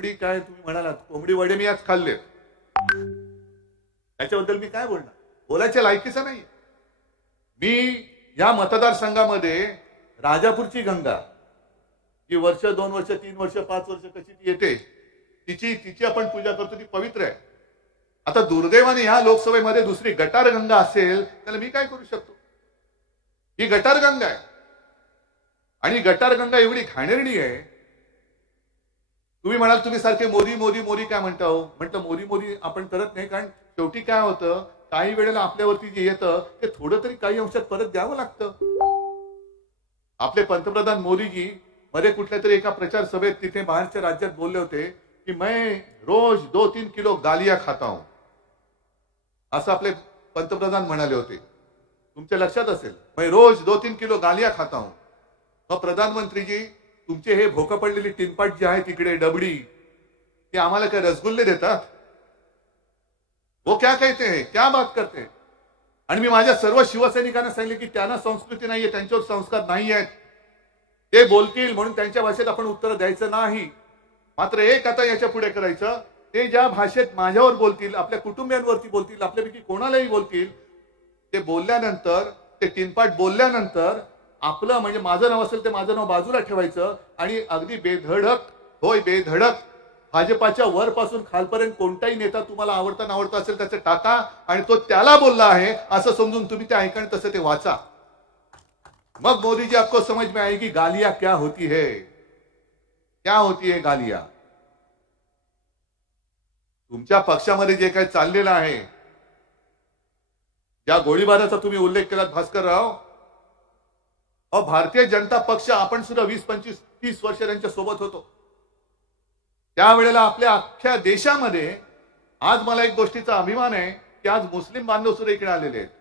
कोंबडी काय तुम्ही म्हणालात कोंबडी वडे मी आज खाल्ले त्याच्याबद्दल मी काय बोलणार बोलायच्या लायकीचं नाही मी या मतदारसंघामध्ये राजापूरची गंगा जी वर्ष दोन वर्ष तीन वर्ष पाच वर्ष कशी ती येते तिची तिची आपण पूजा करतो ती पवित्र आहे आता दुर्दैवाने ह्या लोकसभेमध्ये दुसरी गटार गंगा असेल तर मी काय करू शकतो ही गटार गंगा आहे आणि गटार गंगा एवढी घाणेरणी आहे तुम्ही म्हणाल तुम्ही सारखे मोदी मोदी मोदी काय म्हणता हो म्हटलं मोदी मोदी आपण करत नाही कारण शेवटी काय होतं काही वेळेला आपल्यावरती जे येतं ते थोडं तरी काही अंशात परत द्यावं लागतं आपले पंतप्रधान मोदीजी मध्ये कुठल्या तरी एका प्रचार सभेत तिथे बाहेरच्या राज्यात बोलले होते की मै रोज दो तीन किलो गालिया खाता हूं असं आपले पंतप्रधान म्हणाले होते तुमच्या लक्षात असेल मैं रोज दो तीन किलो गालिया खाता हूं मग प्रधानमंत्रीजी तुमचे हे भोकं पडलेली टिनपाट जी आहे तिकडे डबडी ते आम्हाला काय रसगुल्ले देतात वो क्या कहते हैं क्या बात करते आणि मी माझ्या सर्व शिवसैनिकांना सांगितले की त्यांना संस्कृती नाहीये त्यांच्यावर संस्कार नाही आहेत ते बोलतील म्हणून त्यांच्या भाषेत आपण उत्तर द्यायचं नाही मात्र एक आता याच्या पुढे करायचं ते ज्या भाषेत माझ्यावर बोलतील आपल्या कुटुंबियांवरती बोलतील आपल्यापैकी कोणालाही बोलतील ते बोलल्यानंतर ते टिनपाट बोलल्यानंतर आपलं म्हणजे माझं नाव असेल ते माझं नाव बाजूला ठेवायचं आणि अगदी बेधडक होय बेधडक भाजपाच्या वरपासून खालपर्यंत कोणताही नेता तुम्हाला आवडता नावडता असेल त्याचं टाका आणि तो त्याला बोलला आहे असं समजून तुम्ही ते ऐका तसं ते वाचा मग मोदी जी आपको समझ में आएगी गालिया क्या होती है क्या होती है गालिया तुमच्या पक्षामध्ये जे काही चाललेलं आहे ज्या गोळीबाराचा तुम्ही उल्लेख केलात भास्कर राव अ भारतीय जनता पक्ष आपण सुद्धा वीस पंचवीस तीस वर्ष त्यांच्या सोबत होतो त्यावेळेला आपल्या अख्ख्या देशामध्ये आज मला एक गोष्टीचा अभिमान आहे की आज मुस्लिम बांधव सुद्धा इकडे आलेले आहेत